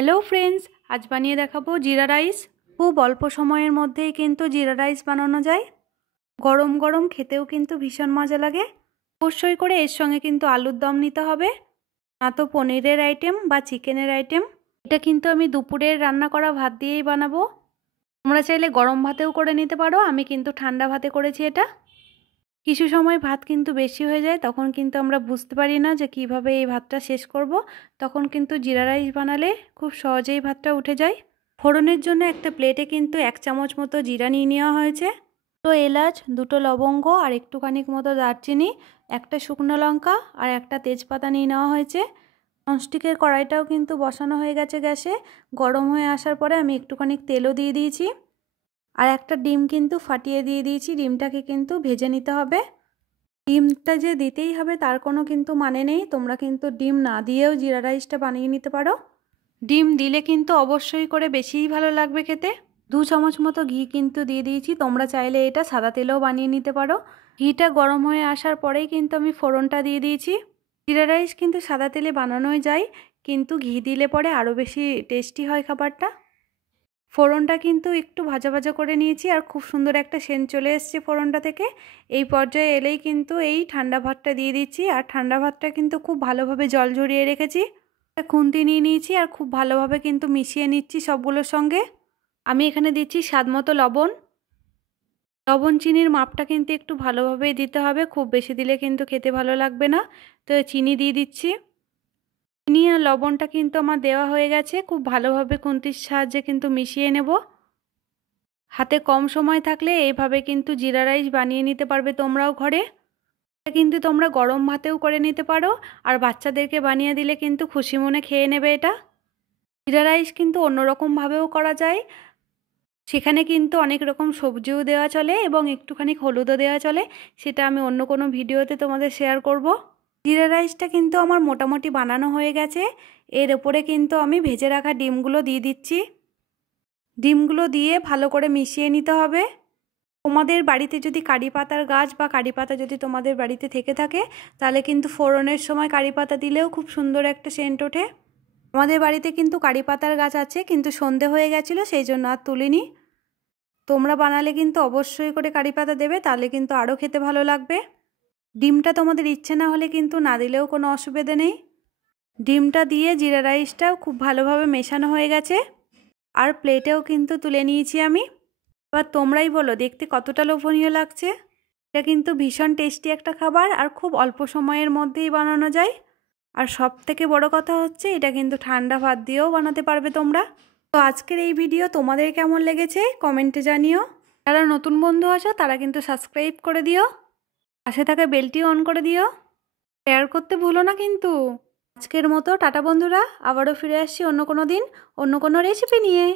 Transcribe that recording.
Hello friends, আজ বানিয়ে দেখাবো জিরা রাইস। খুব অল্প সময়ের মধ্যেই কিন্তু জিরা রাইস বানানো যায়। গরম গরম খেতেও কিন্তু ভীষণ মজা লাগে। অবশ্যই করে এর সঙ্গে কিন্তু আলুর দম নিতে হবে, না তো পনিরের আইটেম বা চিকেনের আইটেম। এটা কিন্তু আমি দুপুরের রান্না করা ভাত দিয়েই বানাবো। তোমরা চাইলে গরম ভাতেও করে নিতে পারো, আমি কিন্তু ঠান্ডা ভাতে করেছি এটা। কিছু সময় ভাত কিন্তু বেশি হয়ে যায়, তখন কিন্তু আমরা বুঝতে পারি না যে কিভাবে এই ভাতটা শেষ করব। তখন কিন্তু জিরা রাইস বানালে খুব সহজেই ভাতটা উঠে যায়। ফোড়নের জন্য একটা প্লেটে কিন্তু 1 চামচ মতো জিরা নিয়ে নেওয়া হয়েছে, 2 এলাচ, 2টো লবঙ্গ আর একটুখানি মতো দারচিনি, একটা শুকনো লঙ্কা আর একটা তেজপাতা নিয়ে নেওয়া হয়েছে। ননস্টিকের কড়াইটাও কিন্তু বসানো হয়ে গেছে গ্যাসে। গরম হয়ে আসার পরে আমি একটুখানি তেলও দিয়ে দিয়েছি, আর একটা ডিম কিন্তু ফাটিয়ে দিয়ে দিয়েছি। ডিমটাকে কিন্তু ভেজে নিতে হবে। ডিমটা যে দিতেই হবে তার কোনো কিন্তু মানে নেই, তোমরা কিন্তু ডিম না দিয়েও জিরা রাইসটা বানিয়ে নিতে পারো। ডিম দিলে কিন্তু অবশ্যই করে বেশিই ভালো লাগবে খেতে। 2 চামচ মতো ঘি কিন্তু দিয়ে দিয়েছি, তোমরা চাইলে এটা সাদা তেলেও বানিয়ে নিতে পারো। ঘিটা গরম হয়ে আসার পরেই কিন্তু আমি ফোড়নটা দিয়ে দিয়েছি। জিরা রাইস কিন্তু সাদা তেলে বানানোই যায়, কিন্তু ঘি দিলে পরে আরও বেশি টেস্টি হয় খাবারটা। ফোড়নটা কিন্তু একটু ভাজা ভাজা করে নিয়েছি, আর খুব সুন্দর একটা সেন্ট চলে এসছে ফোড়নটা থেকে। এই পর্যায়ে এলেই কিন্তু এই ঠান্ডা ভাতটা দিয়ে দিচ্ছি, আর ঠান্ডা ভাতটা কিন্তু খুব ভালোভাবে জল ঝরিয়ে রেখেছি। খুন্তি নিয়ে নিয়েছি আর খুব ভালোভাবে কিন্তু মিশিয়ে নিচ্ছি সবগুলোর সঙ্গে। আমি এখানে দিচ্ছি স্বাদ মতো লবণ। লবণ চিনির মাপটা কিন্তু একটু ভালোভাবেই দিতে হবে, খুব বেশি দিলে কিন্তু খেতে ভালো লাগবে না। তো চিনি দিয়ে দিচ্ছি। চিনি আর লবণটা কিন্তু আমার দেওয়া হয়ে গেছে। খুব ভালোভাবে খুন্তির সাহায্যে কিন্তু মিশিয়ে নেব। হাতে কম সময় থাকলে এইভাবে কিন্তু জিরা রাইস বানিয়ে নিতে পারবে তোমরাও ঘরে। এটা কিন্তু তোমরা গরম ভাতেও করে নিতে পারো, আর বাচ্চাদেরকে বানিয়ে দিলে কিন্তু খুশি মনে খেয়ে নেবে এটা। জিরা রাইস কিন্তু অন্যরকমভাবেও করা যায়, সেখানে কিন্তু অনেক রকম সবজিও দেওয়া চলে এবং একটুখানি হলুদও দেওয়া চলে। সেটা আমি অন্য কোনো ভিডিওতে তোমাদের শেয়ার করব। জিরা রাইসটা কিন্তু আমার মোটামুটি বানানো হয়ে গেছে। এর ওপরে কিন্তু আমি ভেজে রাখা ডিমগুলো দিয়ে দিচ্ছি। ডিমগুলো দিয়ে ভালো করে মিশিয়ে নিতে হবে। তোমাদের বাড়িতে যদি কারি পাতার গাছ বা কারি পাতা যদি তোমাদের বাড়িতে থেকে থাকে, তাহলে কিন্তু ফোড়নের সময় কারি পাতা দিলেও খুব সুন্দর একটা সেন্ট ওঠে। আমাদের বাড়িতে কিন্তু কারি পাতার গাছ আছে, কিন্তু সন্ধে হয়ে গেছিলো সেই জন্য আর তুলিনি। তোমরা বানালে কিন্তু অবশ্যই করে কারি পাতা দেবে, তাহলে কিন্তু আরও খেতে ভালো লাগবে। ডিমটা তোমাদের ইচ্ছে না হলে কিন্তু না দিলেও কোনো অসুবিধা নেই। ডিমটা দিয়ে জিরা রাইসটাও খুব ভালোভাবে মেশানো হয়ে গেছে, আর প্লেটেও কিন্তু তুলে নিয়েছি আমি। এবার তোমরাই বলো দেখতে কতটা লোভনীয় লাগছে। এটা কিন্তু ভীষণ টেস্টি একটা খাবার, আর খুব অল্প সময়ের মধ্যেই বানানো যায়। আর সব থেকে বড় কথা হচ্ছে এটা কিন্তু ঠান্ডা ভাত দিয়েও বানাতে পারবে তোমরা। তো আজকের এই ভিডিও তোমাদের কেমন লেগেছে কমেন্টে জানিও। যারা নতুন বন্ধু আছো তারা কিন্তু সাবস্ক্রাইব করে দিও, পাশে থাকা বেলটিও অন করে দিও, শেয়ার করতে ভুলো না কিন্তু। আজকের মতো টাটা বন্ধুরা, আবারও ফিরে আসছি অন্য কোনো দিন অন্য কোনো রেসিপি নিয়ে।